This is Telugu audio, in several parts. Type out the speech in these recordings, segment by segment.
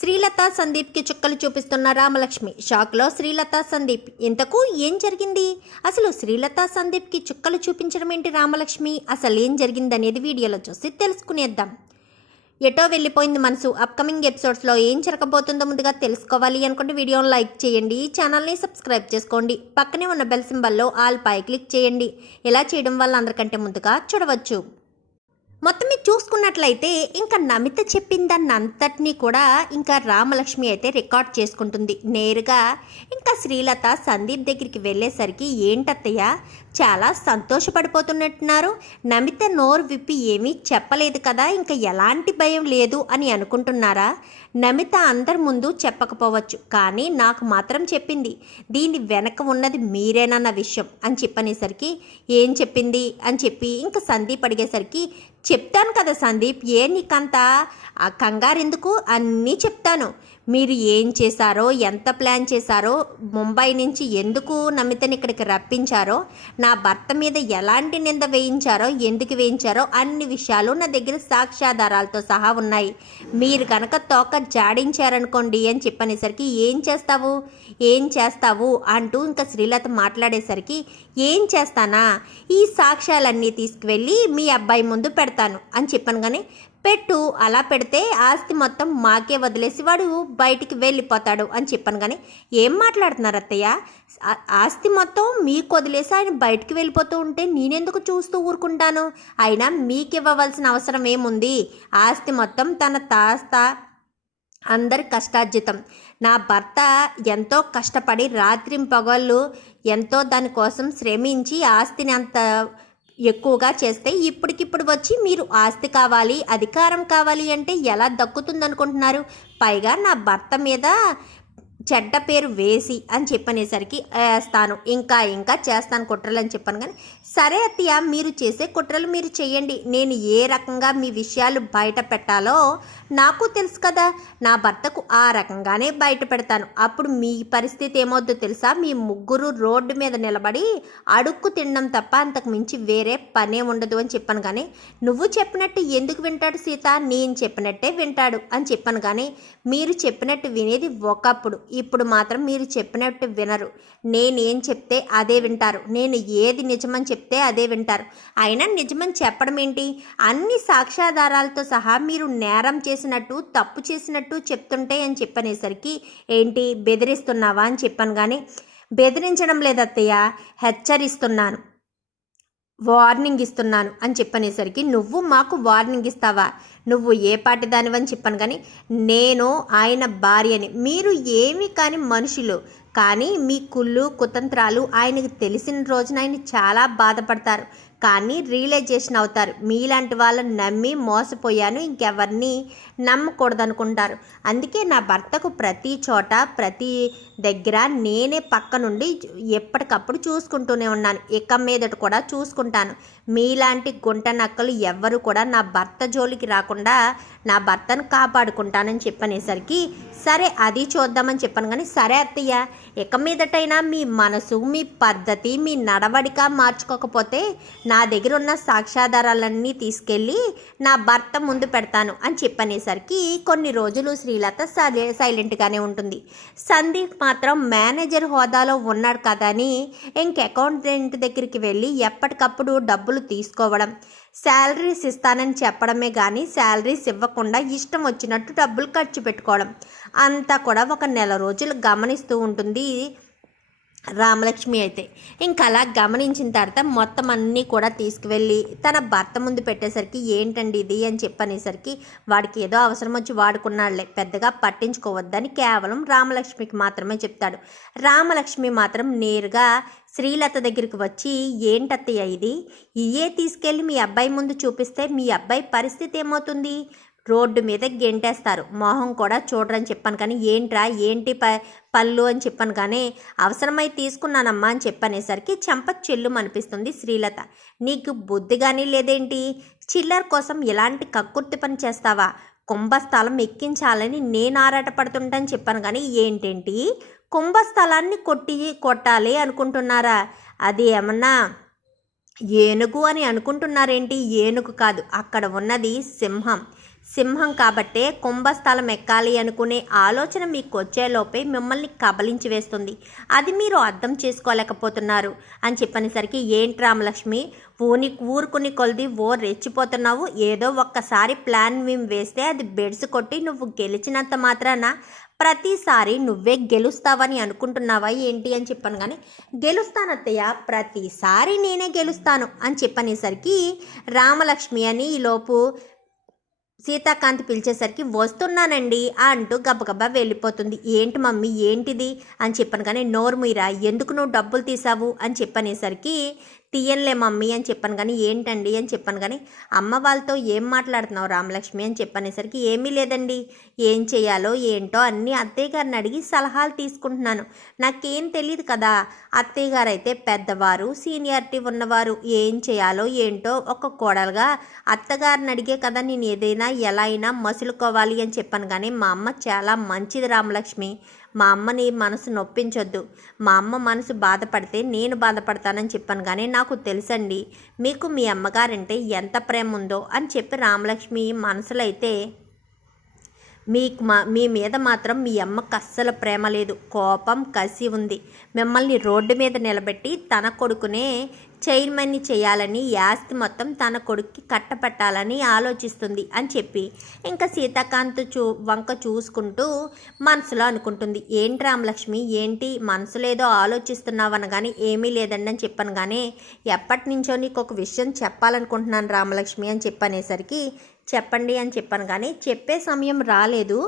శ్రీలత సందీప్కి చుక్కలు చూపిస్తున్న రామలక్ష్మి. షాక్లో శ్రీలత సందీప్ ఇంతకు ఏం జరిగింది? అసలు శ్రీలత సందీప్కి చుక్కలు చూపించడం ఏంటి రామలక్ష్మి? అసలు ఏం జరిగింది అనేది వీడియోలో చూసి తెలుసుకునేద్దాం. ఎటో వెళ్ళిపోయింది మనసు. అప్కమింగ్ ఎపిసోడ్స్లో ఏం జరగబోతుందో ముందుగా తెలుసుకోవాలి అనుకుంటే వీడియోని లైక్ చేయండి ఈ ఛానల్ని సబ్స్క్రైబ్ చేసుకోండి. పక్కనే ఉన్న బెల్ సింబల్లో ఆల్ పై క్లిక్ చేయండి. ఇలా చేయడం వల్ల అందరికంటే ముందుగా చూడవచ్చు. మొత్తం మీరు చూసుకున్నట్లయితే ఇంకా నమిత చెప్పిందన్నంతటినీ కూడా ఇంకా రామలక్ష్మి అయితే రికార్డ్ చేసుకుంటుంది. నేరుగా ఇంకా శ్రీలత సందీప్ దగ్గరికి వెళ్ళేసరికి ఏంటత్తయ్య? చాలా సంతోషపడిపోతున్నట్టున్నారు. నమిత నోరు విప్పి ఏమీ చెప్పలేదు కదా ఇంకా ఎలాంటి భయం లేదు అని అనుకుంటున్నారా? నమిత అందరి ముందు చెప్పకపోవచ్చు కానీ నాకు మాత్రం చెప్పింది దీని వెనక ఉన్నది మీరేనన్న విషయం అని చెప్పనేసరికి ఏం చెప్పింది? అని చెప్పి ఇంకా సందీప్ అడిగేసరికి చెప్తాను కదా సందీప్ ఏ నీకంత ఆ కంగారెందుకు? అన్నీ చెప్తాను. మీరు ఏం చేశారో ఎంత ప్లాన్ చేశారో ముంబై నుంచి ఎందుకు నమితని ఇక్కడికి రప్పించారో నా భర్త మీద ఎలాంటి నింద వేయించారో ఎందుకు వేయించారో అన్ని విషయాలు నా దగ్గర సాక్ష్యాధారాలతో సహా ఉన్నాయి. మీరు కనుక తోక జాడించారనుకోండి అని చెప్పనేసరికి ఏం చేస్తావు? ఏం చేస్తావు? అంటూ ఇంకా శ్రీలత మాట్లాడేసరికి ఏం చేస్తానా? ఈ సాక్ష్యాలన్నీ తీసుకువెళ్ళి మీ అబ్బాయి ముందు పెడతాను అని చెప్పాను కానీ పెట్టు అలా పెడితే ఆస్తి మొత్తం మాకే వదిలేసి వాడు బయటికి వెళ్ళిపోతాడు అని చెప్పాను కానీ ఏం మాట్లాడుతున్నారు అత్తయ్య? ఆస్తి మొత్తం మీకు వదిలేసి ఆయన బయటికి వెళ్ళిపోతూ ఉంటే నేనెందుకు చూస్తూ ఊరుకుంటాను? అయినా మీకు ఇవ్వవలసిన అవసరం ఏముంది? ఆస్తి మొత్తం తన తాస్త అందరి కష్టార్జితం. నా భర్త ఎంతో కష్టపడి రాత్రి పగళ్ళు ఎంతో దానికోసం శ్రమించి ఆస్తిని అంత ఎక్కువగా చేస్తే ఇప్పటికిప్పుడు వచ్చి మీరు ఆస్తి కావాలి అధికారం కావాలి అంటే ఎలా దక్కుతుందనుకుంటున్నారు? పైగా నా భర్త మీద చెడ్డ పేరు వేసి అని చెప్పనేసరికి వేస్తాను. ఇంకా ఇంకా చేస్తాను కుట్రలు అని చెప్పాను కానీ సరే అత్తయ్య మీరు చేసే కుట్రలు మీరు చేయండి. నేను ఏ రకంగా మీ విషయాలు బయట పెట్టాలో నాకు తెలుసు కదా. నా భర్తకు ఆ రకంగానే బయట పెడతాను. అప్పుడు మీ పరిస్థితి ఏమవుద్దో తెలుసా? మీ ముగ్గురు రోడ్డు మీద నిలబడి అడుక్కు తినడం తప్ప అంతకు మించి వేరే పనే ఉండదు అని చెప్పాను కానీ నువ్వు చెప్పినట్టు ఎందుకు వింటాడు సీత? నేను చెప్పినట్టే వింటాడు అని చెప్పాను కానీ మీరు చెప్పినట్టు వినేది ఒకప్పుడు. ఇప్పుడు మాత్రం మీరు చెప్పినట్టు వినరు. నేనేం చెప్తే అదే వింటారు. నేను ఏది నిజమని చెప్తే అదే వింటారు. అయినా నిజమని చెప్పడం ఏంటి? అన్ని సాక్ష్యాధారాలతో సహా మీరు నేరం చేసినట్టు తప్పు చేసినట్టు చెప్తుంటే అని చెప్పనేసరికి ఏంటి? బెదిరిస్తున్నావా అని చెప్పాను కానీ బెదిరించడం లేదత్తయ్య హెచ్చరిస్తున్నాను. వార్నింగ్ ఇస్తున్నాను అని చెప్పనేసరికి నువ్వు మాకు వార్నింగ్ ఇస్తావా? నువ్వు ఏ పాటి దానివని చెప్పాను కానీ నేను ఆయన భార్యని. మీరు ఏమి కాని మనుషులు. కానీ మీ కుళ్ళు కుతంత్రాలు ఆయనకు తెలిసిన రోజున ఆయన చాలా బాధపడతారు. కానీ రియలైజేషన్ అవుతారు. మీలాంటి వాళ్ళని నమ్మి మోసపోయాను ఇంకెవరిని నమ్మకూడదనుకుంటారు. అందుకే నా భర్తకు ప్రతి చోట ప్రతి దగ్గర నేనే పక్క నుండి ఎప్పటికప్పుడు చూసుకుంటూనే ఉన్నాను. ఇక మీదట కూడా చూసుకుంటాను. మీలాంటి గుంట నక్కలు ఎవ్వరు కూడా నా భర్త జోలికి రాకుండా నా భర్తను కాపాడుకుంటానని చెప్పనేసరికి సరే అది చూద్దామని చెప్పాను కానీ సరే అత్తయ్య ఇక మీదటైనా మీ మనసు మీ పద్ధతి మీ నడవడిక మార్చుకోకపోతే నా దగ్గర ఉన్న సాక్ష్యాధారాలన్నీ తీసుకెళ్ళి నా భర్త ముందు పెడతాను అని చెప్పనేసరికి కొన్ని రోజులు శ్రీలత సై సైలెంట్గానే ఉంటుంది. సందీప్ మాత్రం మేనేజర్ హోదాలో ఉన్నాడు కదా అని ఇంక అకౌంటెంట్ దగ్గరికి వెళ్ళి ఎప్పటికప్పుడు డబ్బులు తీసుకోవడం శాలరీస్ ఇస్తానని చెప్పడమే కానీ శాలరీస్ ఇవ్వకుండా ఇష్టం వచ్చినట్టు డబ్బులు ఖర్చు పెట్టుకోవడం. అంతా కూడా ఒక నెల రోజులు గమనిస్తూ ఉంటుంది. రామలక్ష్మి అయితే. ఇంకా అలా గమనించిన తర్వాత మొత్తం అన్నీ కూడా తీసుకువెళ్ళి తన భర్త ముందు పెట్టేసరికి ఏంటండి ఇది అని చెప్పనేసరికి వాడికి ఏదో అవసరం వచ్చి వాడుకున్నాడులే పెద్దగా పట్టించుకోవద్దని కేవలం రామలక్ష్మికి మాత్రమే చెప్తాడు. రామలక్ష్మి మాత్రం నేరుగా శ్రీలత దగ్గరికి వచ్చి ఏంటత్తయ్య ఇది? ఇయే తీసుకెళ్ళి మీ అబ్బాయి ముందు చూపిస్తే మీ అబ్బాయి పరిస్థితి ఏమవుతుంది? రోడ్డు మీద గెంటేస్తారు. మొహం కూడా చూడరని చెప్పాను కానీ ఏంట్రా ఏంటి ప పళ్ళు అని చెప్పాను కానీ అవసరమై తీసుకున్నానమ్మా అని చెప్పనేసరికి చెంప చెల్లు అనిపిస్తుంది శ్రీలత. నీకు బుద్ధి కానీ లేదేంటి? చిల్లర కోసం ఎలాంటి కక్కుర్తి పని చేస్తావా? కుంభస్థలం ఎక్కించాలని నేను ఆరాటపడుతుంటని చెప్పాను కానీ ఏంటేంటి? కుంభస్థలాన్ని కొట్టి కొట్టాలి అనుకుంటున్నారా? అది ఏమన్నా ఏనుగు అని అనుకుంటున్నారేంటి? ఏనుగు కాదు అక్కడ ఉన్నది సింహం. సింహం కాబట్టే కుంభస్థలం ఎక్కాలి అనుకునే ఆలోచన మీకు వచ్చేలోపే మిమ్మల్ని కబలించి వేస్తుంది. అది మీరు అర్థం చేసుకోలేకపోతున్నారు. అని చెప్పనేసరికి ఏంటి రామలక్ష్మి? ఊని ఊరుకుని కొలిది ఓ రెచ్చిపోతున్నావు. ఏదో ఒక్కసారి ప్లాన్ మేము వేస్తే అది బెడ్స్ కొట్టి నువ్వు గెలిచినంత మాత్రాన ప్రతిసారి నువ్వే గెలుస్తావని అనుకుంటున్నావా ఏంటి? అని చెప్పాను కానీ గెలుస్తానత్తయ్య ప్రతిసారి నేనే గెలుస్తాను. అని చెప్పనేసరికి రామలక్ష్మి అని ఈలోపు సీతాకాంత్ పిలిచేసరికి వస్తున్నానండి అంటూ గబగబా వెళ్ళిపోతుంది. ఏంటి మమ్మీ ఏంటిది? అని చెప్పాను కానీ నోరు మీరా ఎందుకు నువ్వు డబ్బులు తీసావు అని చెప్పనేసరికి తీయనులే మమ్మీ అని చెప్పాను కానీ ఏంటండి అని చెప్పాను కానీ అమ్మ వాళ్ళతో ఏం మాట్లాడుతున్నావు రామలక్ష్మి అని చెప్పనేసరికి ఏమీ లేదండి. ఏం చేయాలో ఏంటో అన్నీ అత్తయ్య గారిని అడిగి సలహాలు తీసుకుంటున్నాను. నాకేం తెలియదు కదా. అత్తయ్య గారు అయితే పెద్దవారు సీనియారిటీ ఉన్నవారు. ఏం చేయాలో ఏంటో ఒక కోడలుగా అత్తగారిని అడిగే కదా నేను ఏదైనా ఎలా అయినా మసులుకోవాలి అని చెప్పాను కానీ మా అమ్మ చాలా మంచిది రామలక్ష్మి. మా అమ్మని మనసు నొప్పించొద్దు. మా అమ్మ మనసు బాధపడితే నేను బాధపడతానని చెప్పాను కానీ నాకు తెలుసండి. మీకు మీ అమ్మగారంటే ఎంత ప్రేమ ఉందో అని చెప్పి రామలక్ష్మి మనసులో అయితే మీకు మా మీ మీద మాత్రం మీ అమ్మకు అస్సలు ప్రేమ లేదు. కోపం కసి ఉంది. మిమ్మల్ని రోడ్డు మీద నిలబెట్టి తన కొడుకునే చైర్మన్ని చేయాలని యాస్తి మొత్తం తన కొడుక్కి కట్టపెట్టాలని ఆలోచిస్తుంది అని చెప్పి ఇంకా సీతాకాంత్ చూ వంక చూసుకుంటూ మనసులో అనుకుంటుంది. ఏంటి రామలక్ష్మి? ఏంటి? మనసులో ఏదో ఆలోచిస్తున్నావు అనగానే ఏమీ లేదండి అని చెప్పాను కానీ ఎప్పటి నుంచో నీకు ఒక విషయం చెప్పాలనుకుంటున్నాను రామలక్ష్మి అని చెప్పనేసరికి చెప్పండి అని చెప్పాను కానీ చెప్పే సమయం రాలేదు.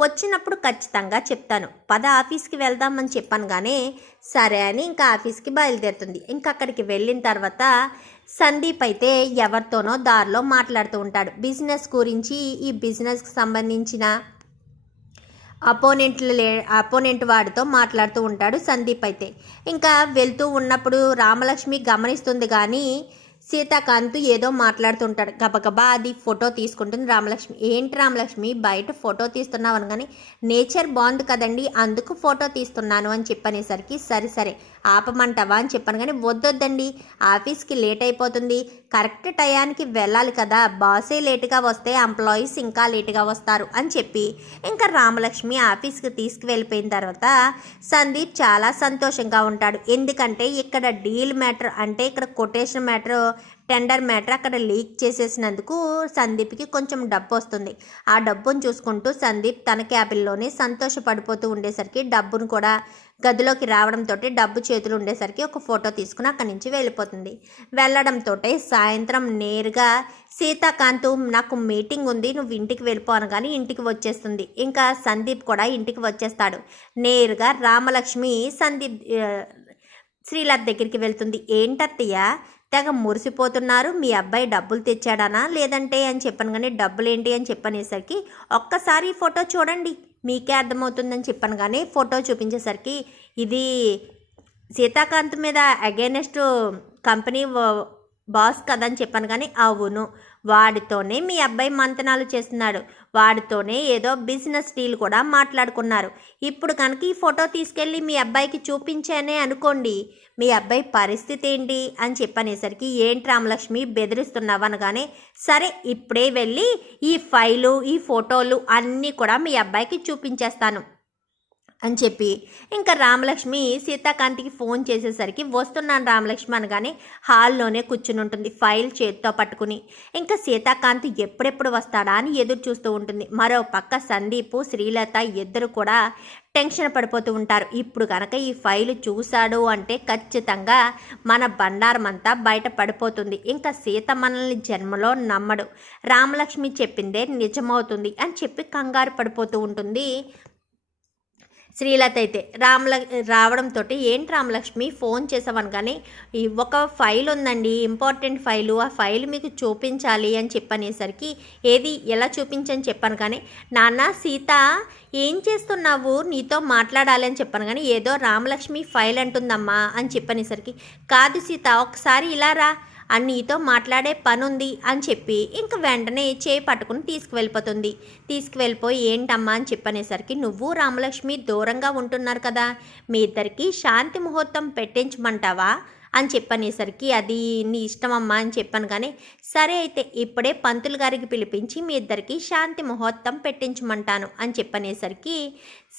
వచ్చినప్పుడు ఖచ్చితంగా చెప్తాను. పద ఆఫీస్కి వెళ్దామని చెప్పాను కానీ సరే అని ఇంకా ఆఫీస్కి బయలుదేరుతుంది. ఇంకా అక్కడికి వెళ్ళిన తర్వాత సందీప్ అయితే ఎవరితోనో దారిలో మాట్లాడుతూ ఉంటాడు. బిజినెస్ గురించి ఈ బిజినెస్కి సంబంధించిన అపోనెంట్లు లే అపోనెంట్ వాడితో మాట్లాడుతూ ఉంటాడు సందీప్ అయితే. ఇంకా వెళ్తూ ఉన్నప్పుడు రామలక్ష్మి గమనిస్తుంది కానీ సీతాకాంత్ ఏదో మాట్లాడుతుంటాడు. గబగబా అది ఫోటో తీసుకుంటుంది రామలక్ష్మి. ఏంటి రామలక్ష్మి? బయట ఫోటో తీస్తున్నావు అనగానే నేచర్ బాగుంది కదండి అందుకు ఫోటో తీస్తున్నాను అని చెప్పనేసరికి సరే సరే ఆపమంటావా అని చెప్పాను. కానీ వద్దొద్దండి. ఆఫీస్కి లేట్ అయిపోతుంది కరెక్ట్ టయానికి వెళ్ళాలి కదా. బాసే లేటుగా వస్తే ఎంప్లాయీస్ ఇంకా లేటుగా వస్తారు అని చెప్పి ఇంకా రామలక్ష్మి ఆఫీస్కి తీసుకువెళ్ళిపోయిన తర్వాత సందీప్ చాలా సంతోషంగా ఉంటాడు. ఎందుకంటే ఇక్కడ డీల్ మ్యాటర్ అంటే ఇక్కడ కొటేషన్ మ్యాటర్ టెండర్ మ్యాటర్ అక్కడ లీక్ చేసేసినందుకు సందీప్కి కొంచెం డబ్బు వస్తుంది. ఆ డబ్బును చూసుకుంటూ సందీప్ తన క్యాబిన్లోనే సంతోషపడిపోతూ ఉండేసరికి డబ్బును కూడా గదిలోకి రావడంతో డబ్బు చేతులు ఉండేసరికి ఒక ఫోటో తీసుకుని అక్కడి నుంచి వెళ్ళిపోతుంది. వెళ్ళడంతో సాయంత్రం నేరుగా సీతాకాంత్ నాకు మీటింగ్ ఉంది నువ్వు ఇంటికి వెళ్ళిపోను కానీ ఇంటికి వచ్చేస్తుంది. ఇంకా సందీప్ కూడా ఇంటికి వచ్చేస్తాడు. నేరుగా రామలక్ష్మి సందీప్ శ్రీలత శ్రీలత్ దగ్గరికి వెళ్తుంది. ఏంటత్తయ్య తెగ మురిసిపోతున్నారు. మీ అబ్బాయి డబ్బులు తెచ్చాడానా? లేదంటే అని చెప్పాను కానీ డబ్బులు ఏంటి అని చెప్పనేసరికి ఒక్కసారి ఫోటో చూడండి. మీకే అర్థమవుతుందని చెప్పాను కానీ ఫోటో చూపించేసరికి ఇది సీతాకాంత్ మీద అగేనెస్ట్ కంపెనీ బాస్ కదా అని చెప్పాను కానీ అవును. వాడితోనే మీ అబ్బాయి మంతనాలు చేస్తున్నాడు. వాడితోనే ఏదో బిజినెస్ డీల్ కూడా మాట్లాడుకున్నారు. ఇప్పుడు కనుక ఈ ఫోటో తీసుకెళ్ళి మీ అబ్బాయికి చూపించానే అనుకోండి మీ అబ్బాయి పరిస్థితి ఏంటి? అని చెప్పనేసరికి ఏంటి రామలక్ష్మి బెదిరిస్తున్నావు? అనగానే సరే ఇప్పుడే వెళ్ళి ఈ ఫైలు ఈ ఫోటోలు అన్నీ కూడా మీ అబ్బాయికి చూపించేస్తాను. అని చెప్పి. ఇంకా రామలక్ష్మి సీతాకాంతికి ఫోన్ చేసేసరికి వస్తున్నాను రామలక్ష్మి అనగానే హాల్లోనే కూర్చుని ఉంటుంది ఫైల్ చేత్తో పట్టుకుని. ఇంకా సీతాకాంత్ ఎప్పుడెప్పుడు వస్తాడా అని ఎదురు చూస్తూ ఉంటుంది. మరో పక్క సందీపు శ్రీలత ఇద్దరు కూడా టెన్షన్ పడిపోతూ ఉంటారు. ఇప్పుడు కనుక ఈ ఫైల్ చూశాడు అంటే ఖచ్చితంగా మన బండారం అంతా బయట పడిపోతుంది. ఇంకా సీత మనల్ని జన్మలో నమ్మడు. రామలక్ష్మి చెప్పిందే నిజమవుతుంది అని చెప్పి కంగారు పడిపోతూ ఉంటుంది శ్రీలత అయితే రామల రావడంతో ఏంటి రామలక్ష్మి? ఫోన్ చేసావను కానీ ఈ ఒక ఫైల్ ఉందండి ఇంపార్టెంట్ ఫైలు ఆ ఫైల్ మీకు చూపించాలి అని చెప్పనేసరికి ఏది? ఎలా చూపించని చెప్పాను కానీ నాన్న సీత ఏం చేస్తున్నావు? నీతో మాట్లాడాలి అని చెప్పాను కానీ ఏదో రామలక్ష్మి ఫైల్ అంటుందమ్మా అని చెప్పనేసరికి కాదు సీత ఒకసారి ఇలా రా అని నీతో మాట్లాడే పని ఉంది అని చెప్పి ఇంక వెంటనే చేయి పట్టుకుని తీసుకువెళ్ళిపోతుంది. తీసుకువెళ్ళిపోయి ఏంటమ్మా అని చెప్పనేసరికి నువ్వు రామలక్ష్మి దూరంగా ఉంటున్నారు కదా మీ ఇద్దరికి శాంతి ముహూర్తం పెట్టించమంటావా అని చెప్పనేసరికి అది నీ ఇష్టమమ్మా అని చెప్పాను కానీ సరే అయితే ఇప్పుడే పంతులు గారికి పిలిపించి మీ ఇద్దరికి శాంతి ముహూర్తం పెట్టించమంటాను అని చెప్పనేసరికి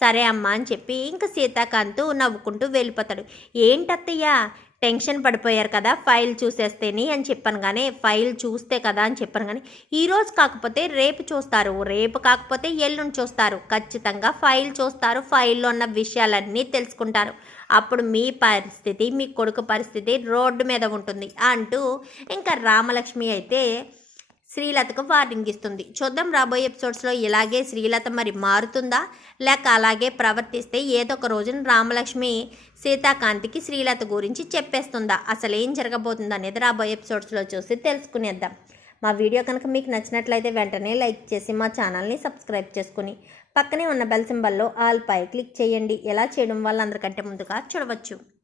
సరే అమ్మా అని చెప్పి ఇంకా సీతాకాంత్ నవ్వుకుంటూ వెళ్ళిపోతాడు. ఏంటత్తయ్య టెన్షన్ పడిపోయారు కదా ఫైల్ చూసేస్తేని అని చెప్పాను కానీ ఫైల్ చూస్తే కదా అని చెప్పాను కానీ ఈరోజు కాకపోతే రేపు చూస్తారు రేపు కాకపోతే ఎల్లుండి చూస్తారు ఖచ్చితంగా ఫైల్ చూస్తారు ఫైల్లో ఉన్న విషయాలన్నీ తెలుసుకుంటారు. అప్పుడు మీ పరిస్థితి మీ కొడుకు పరిస్థితి రోడ్డు మీద ఉంటుంది అంటూ ఇంకా రామలక్ష్మి అయితే శ్రీలతకు వార్నింగ్ ఇస్తుంది. చూద్దాం రాబోయే ఎపిసోడ్స్లో ఇలాగే శ్రీలత మరి మారుతుందా? లేక అలాగే ప్రవర్తిస్తే ఏదో ఒక రోజున రామలక్ష్మి సీతాకాంతికి శ్రీలత గురించి చెప్పేస్తుందా? అసలు ఏం జరగబోతుందా అనేది రాబోయే ఎపిసోడ్స్లో చూసి తెలుసుకునేద్దాం. మా వీడియో కనుక మీకు నచ్చినట్లయితే వెంటనే లైక్ చేసి మా ఛానల్ని సబ్స్క్రైబ్ చేసుకుని పక్కనే ఉన్న బెల్ సింబల్లో ఆల్ పై క్లిక్ చేయండి. ఎలా చేయడం వల్ల అందరికంటే ముందుగా చూడవచ్చు.